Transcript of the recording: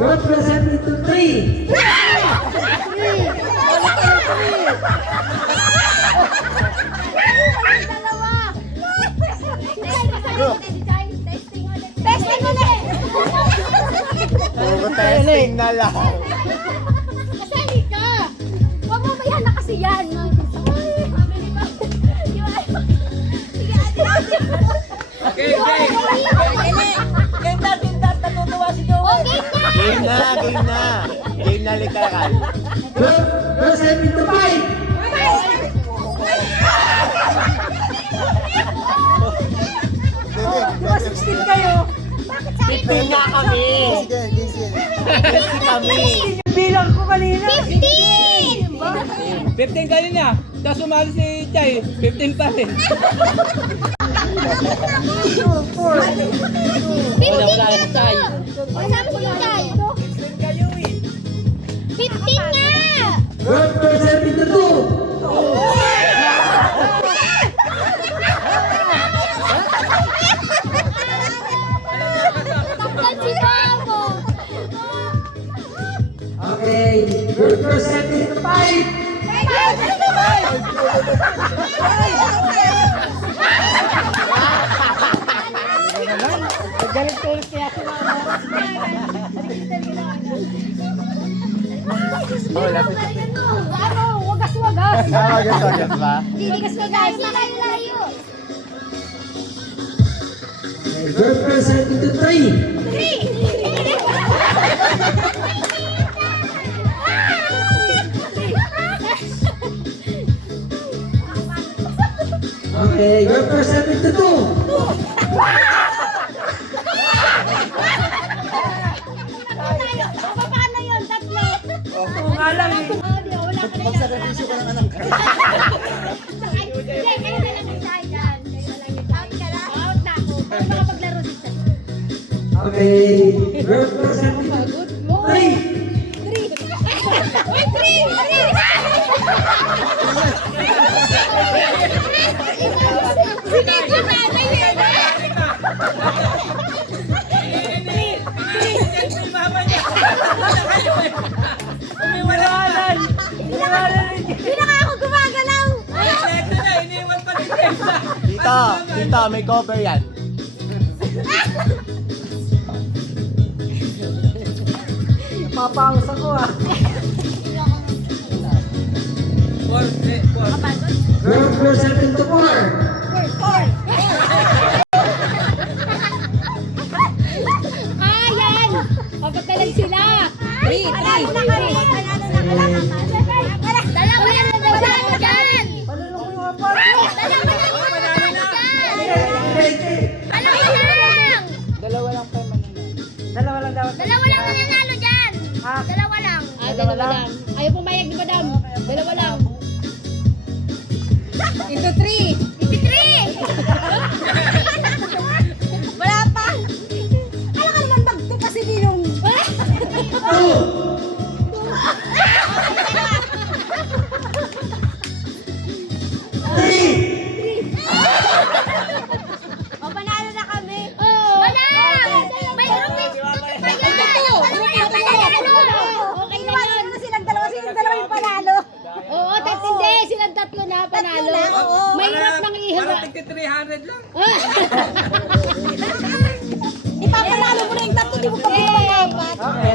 Representing to 3. Testing ulit! Puro testing na lang. Kasali ka! Huwag mo mayan na kasi yan. Okay, okay. Game na, natutuwa si Joel. Game na. Game na literal. Representing to 5. Diba 16 kayo? Pipin nga kami. Pipin kami. Bilang ko kanina. 15! 15 kanina. Tapos sumali si Chay. 15 pa rin. Wala si Chay. Kasama si Chay. 15 nga! Representing to 2. Takpan si Mamo! Okay, representing to 5. Galit ko ulit kaya si Mama. Ano? Wagas-wagas! Wagas ba? Dinigas-wagas! Layo-layo! Representing to 3. 3! Okay, representing to 2. Paano yun? Tatlo? Oo nga lang eh. Wala ka na Magsakripisyo ka ng anak ka. Hindi, kayo na lang yung tayo dyan. Kayo na lang yung tayo. Out ka na? Out na ako. Para makapaglaro si Chay. Okay, representing to 3. 3! Uy, 3! Sinidyo na! Umiwalan! Hindi na nga ako gumagalaw! Reflecto na, iniwan pa ni Kesa. Tito, may cover yan. Papangas ako ah. Representing to 4. Ayan! Apat na lang sila! 3! Panalo na kami! Panalo na kami! Dalawa lang ang panalo dyan! Dalawa lang ang panalo dyan! Dalawa lang! Dalawa lang pa man. Dalawa lang dapat. Dalawa lang ang nanalo dyan! Dalawa lang! Dalawa lang. Ayaw pumayag ni Madam! Dalawa lang! Into 3! Into 3! Wala pa! Alam ka naman bagto kasi din yung... 3. O, panalo na kami. Wala! May rupit! Okay na yun. Silang dalawa yung panalo. Oo, hindi. Silang tatlo na panalo. Mahirap nang ihawa. Parang tigti 300 lang. Ipapanalo mo na yung tatlo. Di mo pa ginawa apat. Okay.